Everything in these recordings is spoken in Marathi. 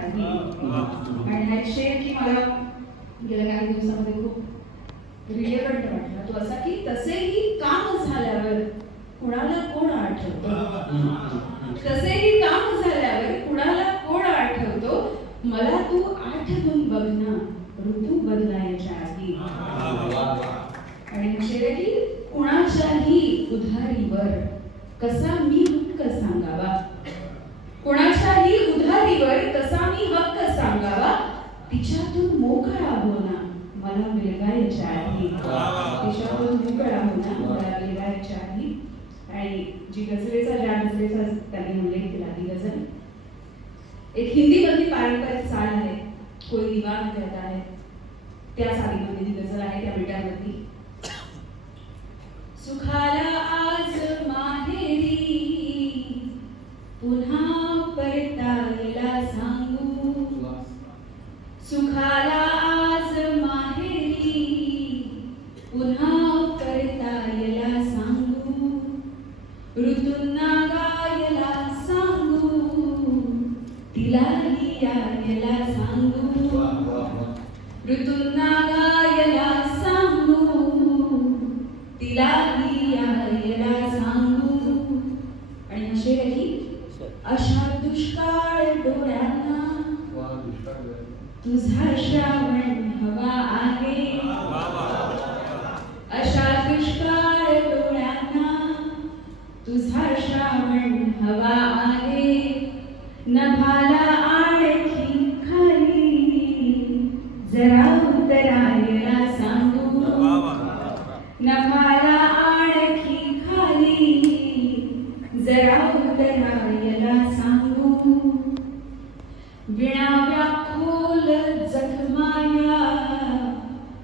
आधी. आणि हा शेर की मला गेल्या काही दिवसामध्ये खूप रिलेव्हंट वाटला तो असा की तसेही काम झाल्यावर कुणाला कोण आठवतं, तसेही काम झाल्यावर कुणाला कोण आठवतो, मला तू आठवून बघ ना ऋतू बदलायच्या आधी. आणि शेर की कुणाच्याही उधारीवर कसा मी हक्क सांगावा, कुणाच्याही उधारीवर कसा मी हक्क सांगावा, तिच्यातून मोकळा होना मला मिळवायच्या आधी, तिच्यातून मोकळा होना मला मिळवायच्या आधी. आणि जी गझलेचा ज्या गझलेचा त्यांनी उल्लेख केला ती गझल एक हिंदी मधली पारंपरिक चाल आहे, कोई दीवाना कहता है, त्या चालीमधली जी गझल आहे त्या विटांवरती. सुखाला आज माहेरी पुन्हा परतायला सांगू, सुखाला आज माहेरी पुन्हा परतायला सांगू, ऋतूंना गायला सांगू, तिलाही यायला सांगू, ऋतूंना गायला सांगू, तिलाही यायला सांगू. आणि असे काही अशा दुष्काळ डोळ्यांना तुझा श्रावण हवा आहे, अशा दुष्काळ डोळ्यांना तुझा श्रावण हवा आहे, नभाला आणखी खाली जरा उतरायला सांगू, नभाला आणखी खाली जरा उतरायला सांगू, विणाव्या खोल जखमाया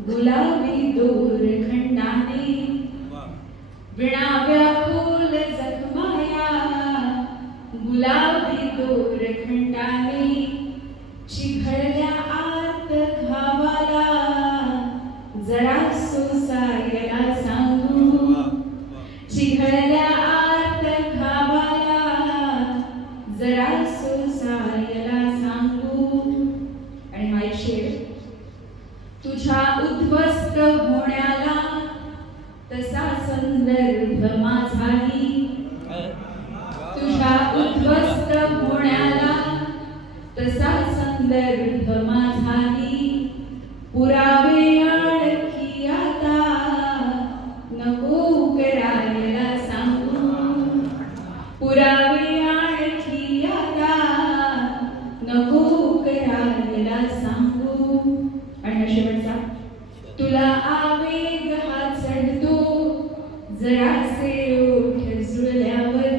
गुलाबी दोरखंडाने, विणाव्या खोल जखमाया गुलाबी दोरखंडाने, चिघळल्या आत घावाला जरा सोसायला सांगू, चिघळल्या आत घावाला जरा सोसायला सांगू. आणि हा शेर तुझ्या उद्ध्वस्त होण्याला तसा संदर्भ माझाही, तुझ्या उद्ध्वस्त होण्याला तसा संदर्भ माझाही, पुरावे आणखी आता नको करायला सांगू, पुरावे आणखी आता नको करायला सांगू. आणि शेवटचा तुला आवेग हा चढतो जरासे ओठ जुळल्यावर,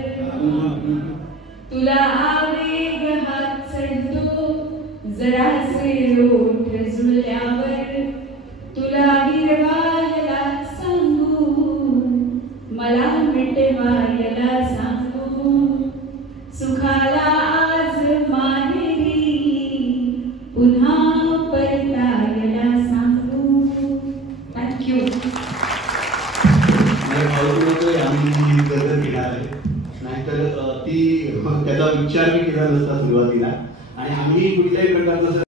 तुला आवेग हा चढतो जरासे ओठ जुळल्यावर, तुला हिरवायला सांगू मला मिटवायला सांगू, सुखाला आज माहेरी पुन्हा परतायला सांगू. थँक्यू. नाहीतर ती त्याचा विचार मी केला नसता सुरुवातीला.